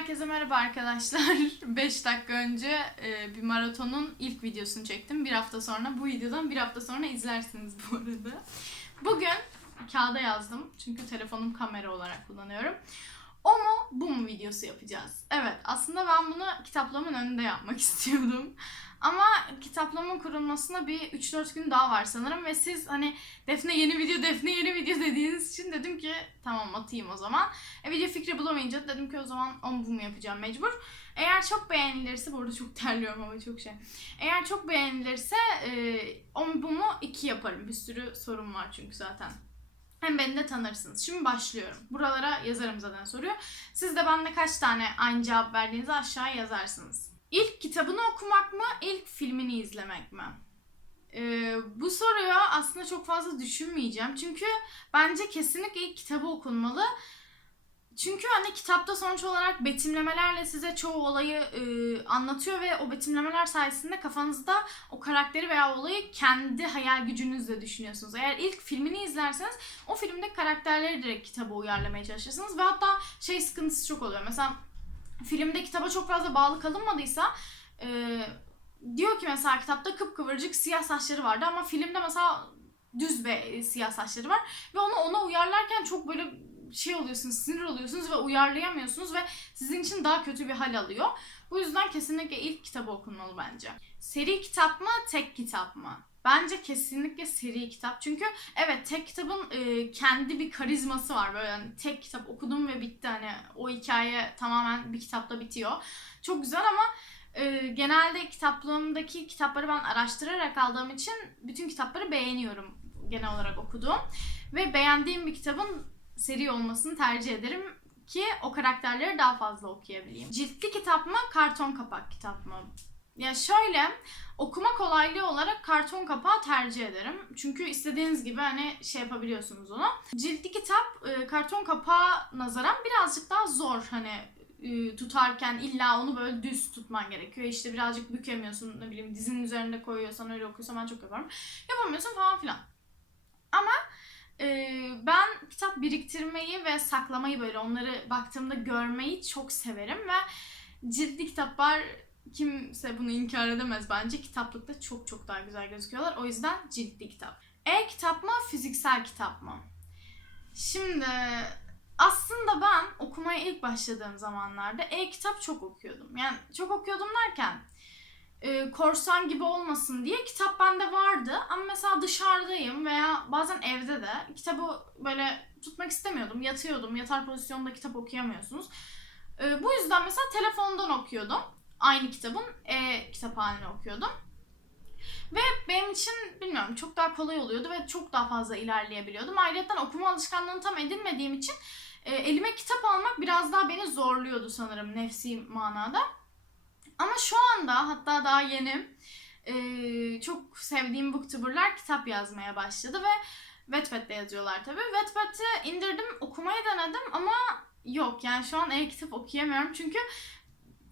Herkese merhaba arkadaşlar. 5 dakika önce e, bir maratonun ilk videosunu çektim. Bir hafta sonra bu videodan bir hafta sonra izlersiniz bu arada. Bugün kağıda yazdım çünkü telefonum kamera olarak kullanıyorum. O mu bu mu videosu yapacağız. Evet aslında ben bunu kitaplığımın önünde yapmak istiyordum. Ama kitaplığımın kurulmasına bir 3-4 gün daha var sanırım ve siz hani Defne yeni video, Defne yeni video dediğiniz için dedim ki tamam atayım o zaman. E, video fikri bulamayınca dedim ki o zaman onu bu mu yapacağım mecbur. Eğer çok beğenilirse, burada çok terliyorum ama çok şey. Eğer çok beğenilirse e, o mu bu mu iki yaparım. Bir sürü sorun var çünkü zaten. Hem beni de tanırsınız. Şimdi başlıyorum. Buralara yazarım zaten soruyor. Siz de bana kaç tane aynı cevap verdiğinizi aşağıya yazarsınız. İlk kitabını okumak mı, ilk filmini izlemek mi? Ee, bu soruyu aslında çok fazla düşünmeyeceğim. Çünkü bence kesinlikle ilk kitabı okunmalı. Çünkü hani kitapta sonuç olarak betimlemelerle size çoğu olayı e, anlatıyor ve o betimlemeler sayesinde kafanızda o karakteri veya olayı kendi hayal gücünüzle düşünüyorsunuz. Eğer ilk filmini izlerseniz o filmdeki karakterleri direkt kitaba uyarlamaya çalışırsınız ve hatta şey sıkıntısı çok oluyor. Mesela filmde kitaba çok fazla bağlı kalınmadıysa e, diyor ki mesela kitapta kıpkıvırcık siyah saçları vardı ama filmde mesela düz ve siyah saçları var ve onu ona uyarlarken çok böyle şey oluyorsunuz, sinir oluyorsunuz ve uyarlayamıyorsunuz ve sizin için daha kötü bir hal alıyor. Bu yüzden kesinlikle ilk kitabı okunmalı bence. Seri kitap mı, tek kitap mı? Bence kesinlikle seri kitap. Çünkü evet tek kitabın e, kendi bir karizması var. Böyle hani tek kitap okudum ve bitti. Hani o hikaye tamamen bir kitapta bitiyor. Çok güzel ama e, genelde kitaplığımdaki kitapları ben araştırarak aldığım için bütün kitapları beğeniyorum genel olarak okuduğum. Ve beğendiğim bir kitabın seri olmasını tercih ederim ki o karakterleri daha fazla okuyabileyim. Ciltli kitap mı, karton kapak kitap mı? Ya şöyle, okuma kolaylığı olarak karton kapağı tercih ederim. Çünkü istediğiniz gibi hani şey yapabiliyorsunuz onu. Ciltli kitap e, karton kapağı nazaran birazcık daha zor hani e, tutarken illa onu böyle düz tutman gerekiyor. İşte birazcık bükemiyorsun ne bileyim dizinin üzerinde koyuyorsan öyle okuyorsan ben çok yaparım. Yapamıyorsun falan filan. Ama ben kitap biriktirmeyi ve saklamayı böyle onları baktığımda görmeyi çok severim ve ciltli kitaplar kimse bunu inkar edemez bence. Kitaplıkta çok çok daha güzel gözüküyorlar. O yüzden ciltli kitap. E-kitap mı, fiziksel kitap mı? Şimdi aslında ben okumaya ilk başladığım zamanlarda e-kitap çok okuyordum. Yani çok okuyordum derken e, korsan gibi olmasın diye kitap bende vardı. Ama mesela dışarıdayım veya bazen evde de kitabı böyle tutmak istemiyordum. Yatıyordum. Yatar pozisyonda kitap okuyamıyorsunuz. E, bu yüzden mesela telefondan okuyordum. Aynı kitabın e, kitap halini okuyordum. Ve benim için bilmiyorum çok daha kolay oluyordu ve çok daha fazla ilerleyebiliyordum. Ayrıca okuma alışkanlığını tam edinmediğim için e, elime kitap almak biraz daha beni zorluyordu sanırım nefsi manada. Ama şu anda hatta daha yeni e, çok sevdiğim booktuberlar kitap yazmaya başladı ve Wattpad'de yazıyorlar tabii. Wattpad'i indirdim, okumayı denedim ama yok yani şu an e-kitap okuyamıyorum çünkü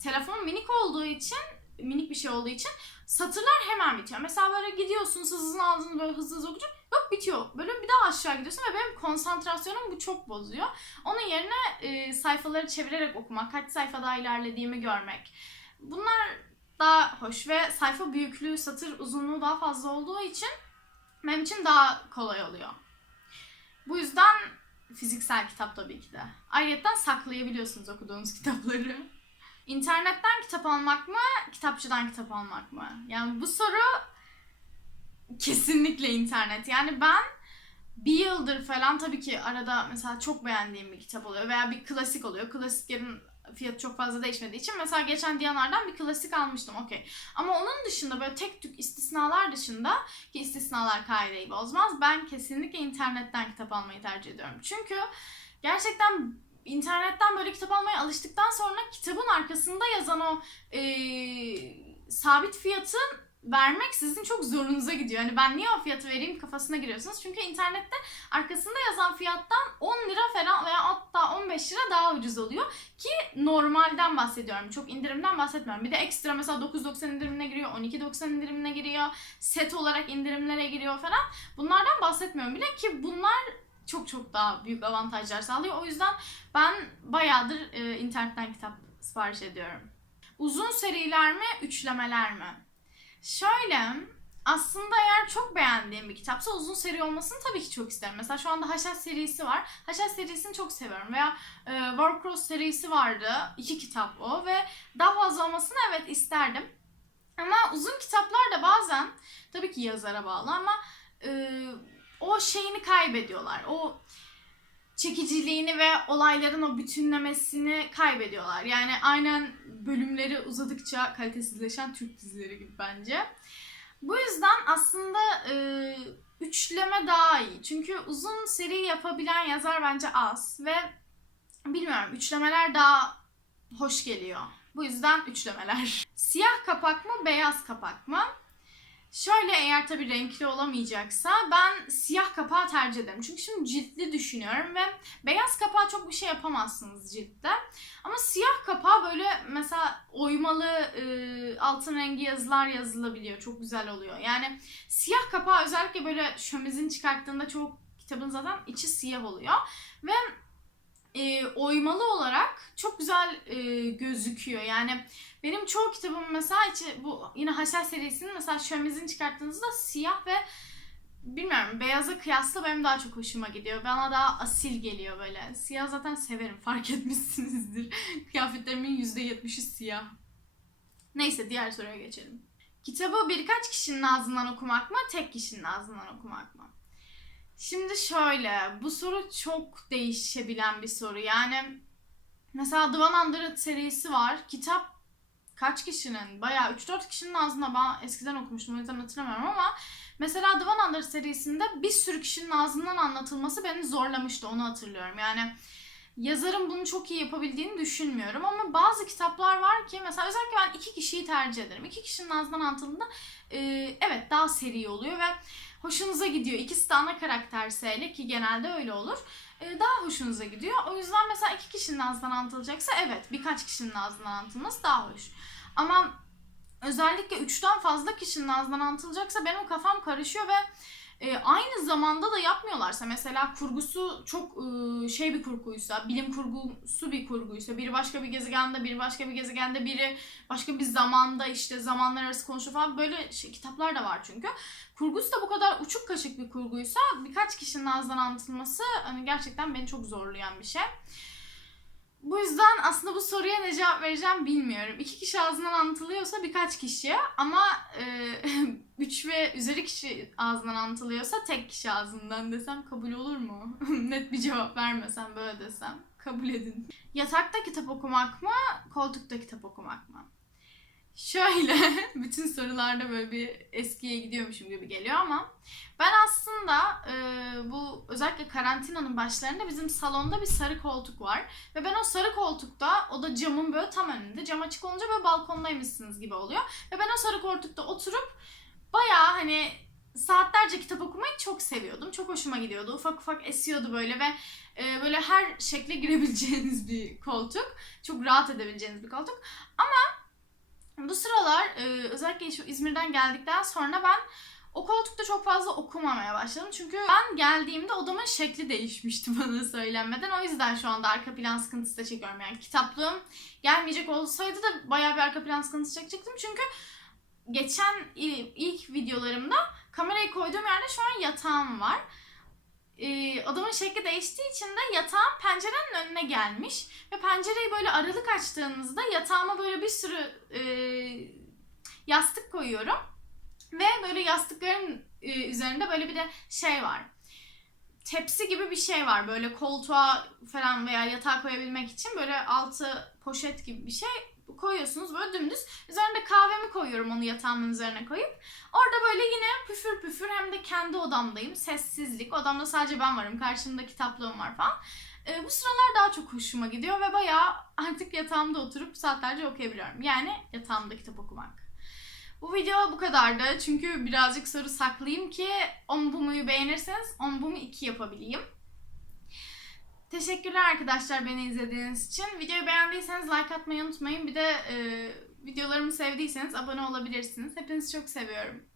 telefon minik olduğu için minik bir şey olduğu için satırlar hemen bitiyor. Mesela böyle gidiyorsunuz hızlı ağzını böyle hızlı hızlı okuyunca yok bitiyor. Böyle bir daha aşağı gidiyorsun ve benim konsantrasyonum bu çok bozuyor. Onun yerine e, sayfaları çevirerek okumak, kaç sayfa daha ilerlediğimi görmek. Bunlar daha hoş ve sayfa büyüklüğü, satır uzunluğu daha fazla olduğu için benim için daha kolay oluyor. Bu yüzden fiziksel kitap tabii ki de. Ayrıca saklayabiliyorsunuz okuduğunuz kitapları. İnternetten kitap almak mı, kitapçıdan kitap almak mı? Yani bu soru kesinlikle internet. Yani ben bir yıldır falan tabii ki arada mesela çok beğendiğim bir kitap oluyor veya bir klasik oluyor. Klasiklerin fiyatı çok fazla değişmediği için mesela geçen Diyanar'dan bir klasik almıştım okey. Ama onun dışında böyle tek tük istisnalar dışında ki istisnalar kaideyi bozmaz. Ben kesinlikle internetten kitap almayı tercih ediyorum. Çünkü gerçekten internetten böyle kitap almaya alıştıktan sonra kitabın arkasında yazan o e, sabit fiyatın vermek sizin çok zorunuza gidiyor. Hani ben niye o fiyatı vereyim kafasına giriyorsunuz. Çünkü internette arkasında yazan fiyattan 10 lira falan veya hatta 15 lira daha ucuz oluyor. Ki normalden bahsediyorum. Çok indirimden bahsetmiyorum. Bir de ekstra mesela 9.90 indirimine giriyor, 12.90 indirimine giriyor, set olarak indirimlere giriyor falan. Bunlardan bahsetmiyorum bile ki bunlar çok çok daha büyük avantajlar sağlıyor. O yüzden ben bayağıdır e, internetten kitap sipariş ediyorum. Uzun seriler mi, üçlemeler mi? Şöyle, aslında eğer çok beğendiğim bir kitapsa uzun seri olmasını tabii ki çok isterim. Mesela şu anda Haşhaş serisi var. Haşhaş serisini çok seviyorum. Veya e, Warcross serisi vardı. iki kitap o ve daha fazla olmasını evet isterdim. Ama uzun kitaplar da bazen tabii ki yazara bağlı ama e, o şeyini kaybediyorlar. O çekiciliğini ve olayların o bütünlemesini kaybediyorlar. Yani aynen bölümleri uzadıkça kalitesizleşen Türk dizileri gibi bence. Bu yüzden aslında e, üçleme daha iyi. Çünkü uzun seri yapabilen yazar bence az ve bilmiyorum üçlemeler daha hoş geliyor. Bu yüzden üçlemeler. Siyah kapak mı, beyaz kapak mı? Şöyle eğer tabii renkli olamayacaksa ben siyah kapağı tercih ederim. Çünkü şimdi ciltli düşünüyorum ve beyaz kapağı çok bir şey yapamazsınız ciltte. Ama siyah kapağı böyle mesela oymalı e, altın rengi yazılar yazılabiliyor. Çok güzel oluyor. Yani siyah kapağı özellikle böyle şömizin çıkarttığında çoğu kitabın zaten içi siyah oluyor. Ve e, oymalı olarak çok güzel e, gözüküyor. Yani benim çoğu kitabım mesela içi, bu yine Haşer serisinin mesela şömizin çıkarttığınızda siyah ve bilmiyorum beyaza kıyasla benim daha çok hoşuma gidiyor. Bana daha asil geliyor böyle. Siyah zaten severim fark etmişsinizdir. Kıyafetlerimin %70'i siyah. Neyse diğer soruya geçelim. Kitabı birkaç kişinin ağzından okumak mı, tek kişinin ağzından okumak mı? Şimdi şöyle, bu soru çok değişebilen bir soru. Yani mesela The 100 serisi var. Kitap kaç kişinin? Bayağı 3-4 kişinin ağzında ben eskiden okumuştum o yüzden hatırlamıyorum ama mesela The 100 serisinde bir sürü kişinin ağzından anlatılması beni zorlamıştı onu hatırlıyorum. Yani yazarın bunu çok iyi yapabildiğini düşünmüyorum ama bazı kitaplar var ki mesela özellikle ben iki kişiyi tercih ederim. İki kişinin ağzından anlatıldığında e, evet daha seri oluyor ve hoşunuza gidiyor. İkisi de ana karakterseyle ki genelde öyle olur. E, daha hoşunuza gidiyor. O yüzden mesela iki kişinin ağzından anlatılacaksa evet birkaç kişinin ağzından anlatılması daha hoş. Ama özellikle üçten fazla kişinin ağzından anlatılacaksa benim kafam karışıyor ve e, aynı zamanda da yapmıyorlarsa mesela kurgusu çok e, şey bir kurguysa, bilim kurgusu bir kurguysa, biri başka bir gezegende, biri başka bir gezegende, biri başka bir zamanda işte zamanlar arası konuşuyor falan böyle şey, kitaplar da var çünkü. Kurgusu da bu kadar uçuk kaşık bir kurguysa birkaç kişinin ağzından anlatılması hani gerçekten beni çok zorlayan bir şey. Bu yüzden aslında bu soruya ne cevap vereceğim bilmiyorum. İki kişi ağzından anlatılıyorsa birkaç kişi ama e, üç ve üzeri kişi ağzından anlatılıyorsa tek kişi ağzından desem kabul olur mu? Net bir cevap vermesem böyle desem kabul edin. Yatakta kitap okumak mı, koltukta kitap okumak mı? Şöyle, bütün sorularda böyle bir eskiye gidiyormuşum gibi geliyor ama ben aslında e, bu özellikle karantinanın başlarında bizim salonda bir sarı koltuk var. Ve ben o sarı koltukta, o da camın böyle tam önünde, cam açık olunca böyle balkondaymışsınız gibi oluyor. Ve ben o sarı koltukta oturup bayağı hani saatlerce kitap okumayı çok seviyordum. Çok hoşuma gidiyordu. Ufak ufak esiyordu böyle ve e, böyle her şekle girebileceğiniz bir koltuk. Çok rahat edebileceğiniz bir koltuk. Ama bu sıralar e, özellikle şu İzmir'den geldikten sonra ben o koltukta çok fazla okumamaya başladım. Çünkü ben geldiğimde odamın şekli değişmişti bana söylenmeden. O yüzden şu anda arka plan sıkıntısı da çekiyorum. Yani kitaplığım gelmeyecek olsaydı da bayağı bir arka plan sıkıntısı çekecektim. Çünkü geçen ilk videolarımda kamerayı koyduğum yerde şu an yatağım var. Ee, odamın şekli değiştiği için de yatağım pencerenin önüne gelmiş. Ve pencereyi böyle aralık açtığınızda yatağıma böyle bir sürü e, yastık koyuyorum. Ve böyle yastıkların e, üzerinde böyle bir de şey var. Tepsi gibi bir şey var. Böyle koltuğa falan veya yatağa koyabilmek için böyle altı poşet gibi bir şey koyuyorsunuz böyle dümdüz. Üzerinde kahvemi koyuyorum onu yatağımın üzerine koyup. Orada böyle yine püfür püfür hem de kendi odamdayım. Sessizlik. Odamda sadece ben varım. Karşımda kitaplığım var falan. E, bu sıralar daha çok hoşuma gidiyor ve bayağı artık yatağımda oturup saatlerce okuyabiliyorum. Yani yatağımda kitap okumak. Bu video bu kadardı. Çünkü birazcık soru saklayayım ki on bumuyu beğenirseniz on bumu 2 yapabileyim. Teşekkürler arkadaşlar beni izlediğiniz için. Videoyu beğendiyseniz like atmayı unutmayın. Bir de e, videolarımı sevdiyseniz abone olabilirsiniz. Hepinizi çok seviyorum.